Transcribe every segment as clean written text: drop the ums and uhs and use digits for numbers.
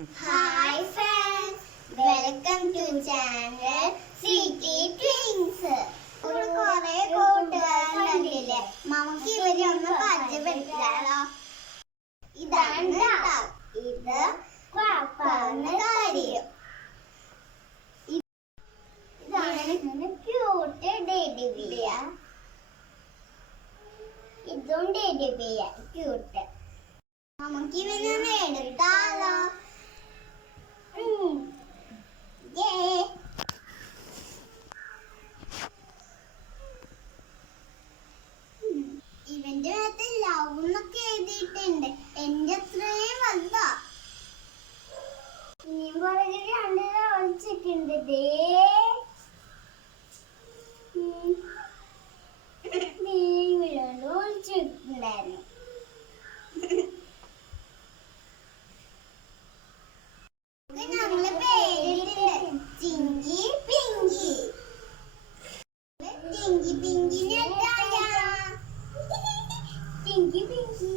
Hi friends, welcome to channel Sweety Twins. ഒരു കുറേ കൂട്ടുകാരുണ്ടല്ലേ, നമുക്ക് ഇവരെ ഒന്ന് പരിചയപ്പെടുത്താലോ. ഇതാണ് ഇത് പാപ്പാന്ന കാര്യം. ഇതാണ് ക്യൂട്ട് ടെഡി ബിയർ. ഇതും ടെഡി ബിയർ ക്യൂട്ട്. നമുക്ക് ഇവനെ എടുത്താലോ. ഇവന്റെ അകത്ത് ലവ് എന്നൊക്കെ എഴുതിയിട്ടുണ്ട്. എന്റെ അത്രയും വലുതാ. ഇനിയും പുറകിൽ രണ്ട് ഒളിച്ചിട്ടുണ്ട്. ഒളിച്ചിട്ടുണ്ടായിരുന്നു. ഞങ്ങള് പേരിട്ടുണ്ട് ചിങ്കി പിങ്കി. ചിങ്കി പിങ്കിനെ ചിങ്കി പിങ്കി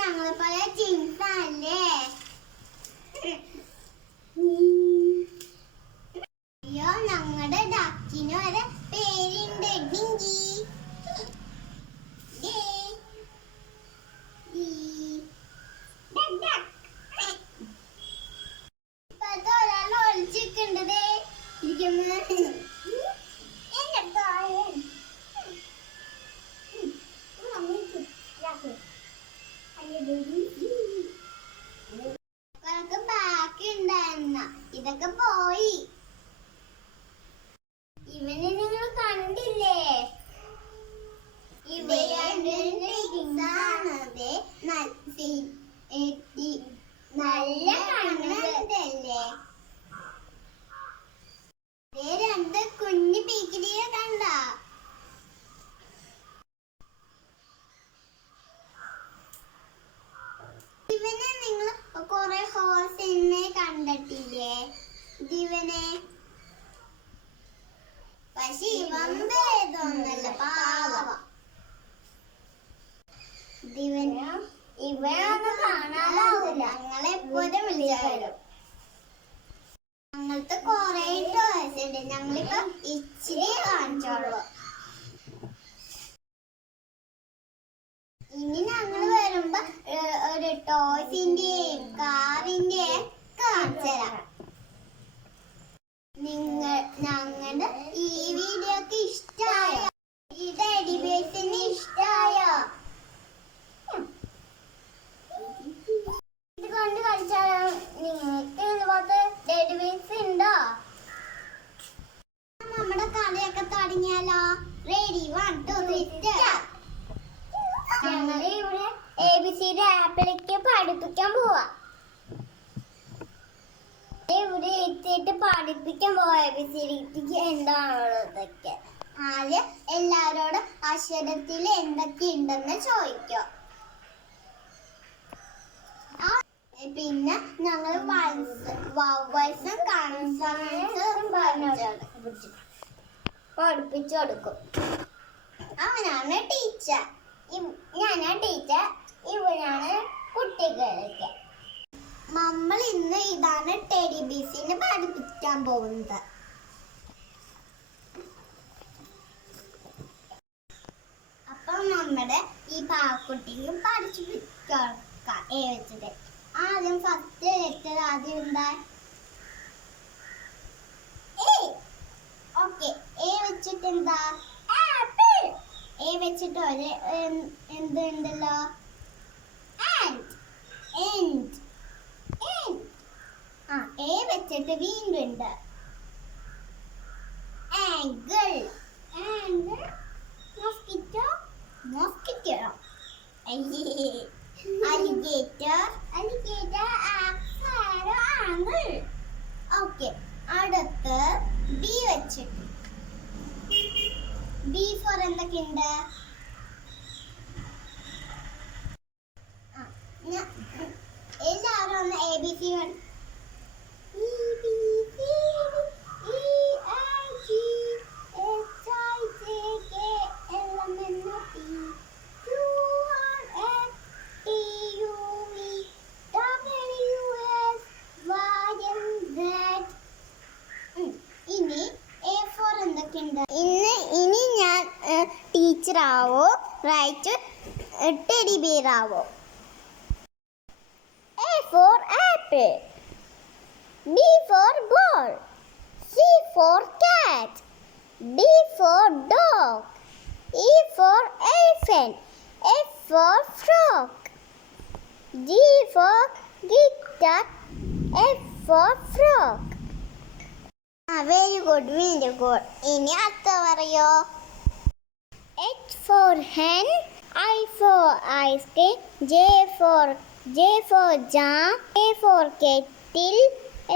ഞങ്ങളെ പോലെ ജിൻസല്ലേ. അയ്യോ, ഞങ്ങളുടെ ഡക്കിന് വരെ പേരുണ്ട്. ഡിങ്കി ഇപ്പോഴത്തെ ഒരാൾ ഒളിച്ചിട്ടുണ്ടതേ ഇരിക്കുന്നത്. ബാക്കി ഉണ്ടായിരുന്ന ഇതൊക്കെ പോയി. ഇവനെ നിങ്ങൾ കണ്ടില്ലേ? നല്ല കണ്ണല്ലേ. രണ്ട് കുഞ്ഞു പീക്കിരിയെ കണ്ട. ഇവനെ നിങ്ങൾ കൊറേ ഹോഴ്സിനെ കണ്ടിട്ടില്ലേ? ദിവനെ പക്ഷെ ഇവൻ ഭേദമൊന്നല്ല, പാവ. ഇവനൊന്നും കാണാനാവില്ല. ഞങ്ങളെപ്പോഴും വിളിച്ചാലും. ഞങ്ങൾക്ക് കൊറേ ടോയ്സ് ഉണ്ട്. ഞങ്ങളിപ്പോ ഇച്ചിരി കാണിച്ചോളൂ. ഇനി ഞങ്ങൾ വരുമ്പോ ഒരു ടോയ്സിന്റെയും കാറിന്റെയും കാണിച്ചു തരാം. ഞങ്ങളുടെ ഈ വീഡിയോക്ക് ഇഷ്ടമായോ? ഈ ടെഡി ബിയർസിന് ഇഷ്ടമായോ? ഇത് കൊണ്ട് കളിച്ചാലോ? നിങ്ങൾക്ക് ഇതുപോലത്തെ ടെഡി ബിയർസ് ഉണ്ടോ? നമ്മുടെ കളിയൊക്കെ തുടങ്ങിയാലോ? Ready, 1 2 3 start. ഞങ്ങൾ ഇവിടെ ABC ആപ്പിലേക്ക് പഠിപ്പിക്കാൻ പോവാ. ഇവിടെ എത്തിയിട്ട് പഠിപ്പിക്കാൻ പോവാ. ABCD എന്താണുള്ളതൊക്കെ. ആദ്യം എല്ലാരോടും അക്ഷരത്തിൽ എന്തൊക്കെ ഉണ്ടെന്ന് ചോദിക്കോ. പിന്നെ ഞങ്ങൾ വവൽസും കൺസോണൻസും പഠിപ്പിച്ചു കൊടുക്കും. അവനാണ് ടീച്ചർ. ഞാനാ ടീച്ചർ. ഇവനാണ് കുട്ടികളൊക്കെ. നമ്മൾ ഇന്ന് ഇതാണ് ടെഡി ബിയർസിനെ പഠിപ്പിക്കാൻ പോകുന്നത്. അപ്പൊ നമ്മുടെ ഈ പാവക്കുട്ടിയും പഠിപ്പിക്കാം. എ വെച്ചിട്ട് ആദ്യം ഫസ്റ്റ് ലെറ്റർ ആദ്യം എന്താ? എ. ഓക്കെ, എ വെച്ചിട്ട് എന്താ? ആപ്പിൾ. എ വെച്ചിട്ട് ഒരു എന്തുണ്ടല്ലോ? ആൻഡ്. എ വെച്ചിട്ട് വീണ്ടും ഉണ്ട് angle. Mosquito. Alligator. Angle. Okay, അടുത്ത് ബി വെച്ചിട്ട്. ബി ഫോർ എന്തൊക്കെയുണ്ട്? എല്ലാവരും ഒന്ന് ABC E B C D E F G teacher. Right teddy bear. A for apple. B for ball. C for cat. D for dog. E for elephant. F for frog. G for guitar. F for frog. Very good, very good. ഇനി അടുത്ത പറയോ. H for hen. I for ice cream. J for jam. K for kettle.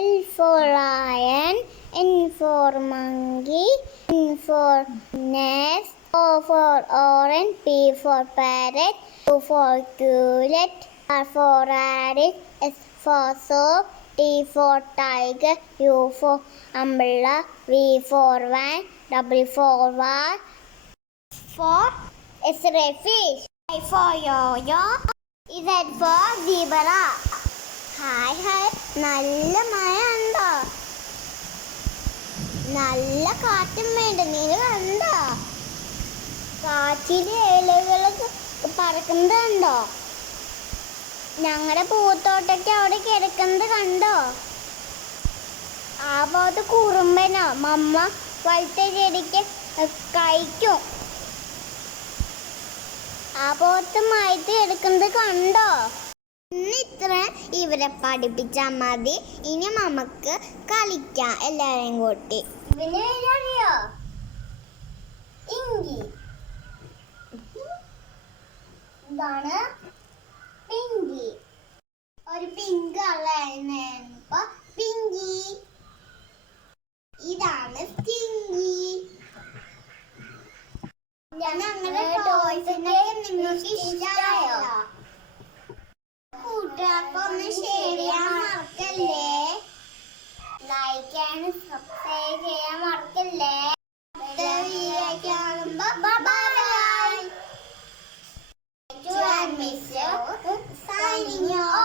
L for lion. N for monkey. N for nest. O for orange. P for parrot. Q for quillet. R for rabbit. S for soap. T for tiger. U for umbrella. V for van. W for wall. For X-ray fish. I for yo-yo. Z for zebra. Hi നല്ല മഴ ഉണ്ടോ? നല്ല കാറ്റും വേണ്ട. നീ കണ്ടോ? കാറ്റിലെ ഇലകളൊക്കെ പറക്കുന്നത് കണ്ടോ? ഞങ്ങളുടെ പൂത്തോട്ടൊക്കെ അവിടെ കിടക്കുന്നത് കണ്ടോ? ആ ഭാഗത്ത് കുറുമ്പനോ മമ്മ വലത്തെ ചെടിക്ക് കഴിക്കും. ആ ഭാഗത്ത് മയത്ത് കിടക്കുന്നത് കണ്ടോ? ഇത്ര ഇവരെ പഠിപ്പിച്ചാൽ മതി. ഇനി നമുക്ക് കളിക്കാം എല്ലാവരെയും കൂട്ടി. ഇവന് അറിയോ? ഇങ്കി. ഇതാണ് പിങ്കി. ഒരു പിങ്ക് കളറായിരുന്നു പിങ്കി. ഇതാണ് സ്റ്റിങ്കി. ഞങ്ങളുടെ ടോയ്സിനെ നിങ്ങൾക്ക് ഇഷ്ടമായോ? കൂട്ടുകാർക്കൊന്ന് ഷെയർ ചെയ്യാൻ മറക്കല്ലേ. ലൈക്ക് ചെയ്യാനും സബ്സ്ക്രൈബ് ചെയ്യാൻ മറക്കല്ലേ. വീഡിയോ കാണുമ്പോൾ ബൈ. signing off.